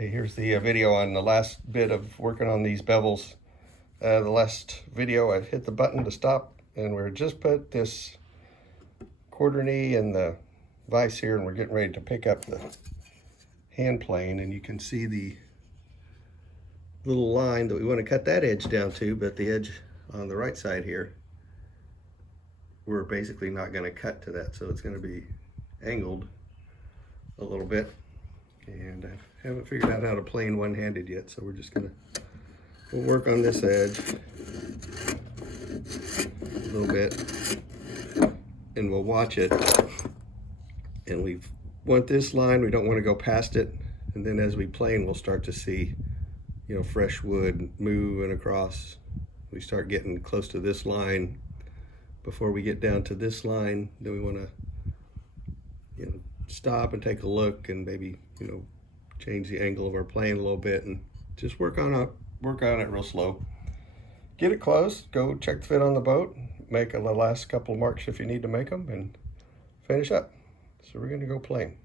Okay, here's the video on the last bit of working on these bevels. The last video I hit the button to stop, and we're just put this quarter knee in the vise here, and we're getting ready to pick up the hand plane, and you can see the little line that we want to cut that edge down to, but the edge on the right side here, we're basically not going to cut to that, so it's going to be angled a little bit, and I haven't figured out how to plane one-handed yet, so we're just going to work on this edge a little bit, and we'll watch it, and we want this line, we don't want to go past it, and then as we plane we'll start to see, you know, fresh wood moving across. We start getting close to this line. Before we get down to this line, then we want to, you know, stop and take a look and maybe, you know, change the angle of our plane a little bit and just work on it real slow. Get it close, go check the fit on the boat, make the last couple of marks if you need to make them, and finish up. So we're going to go plane.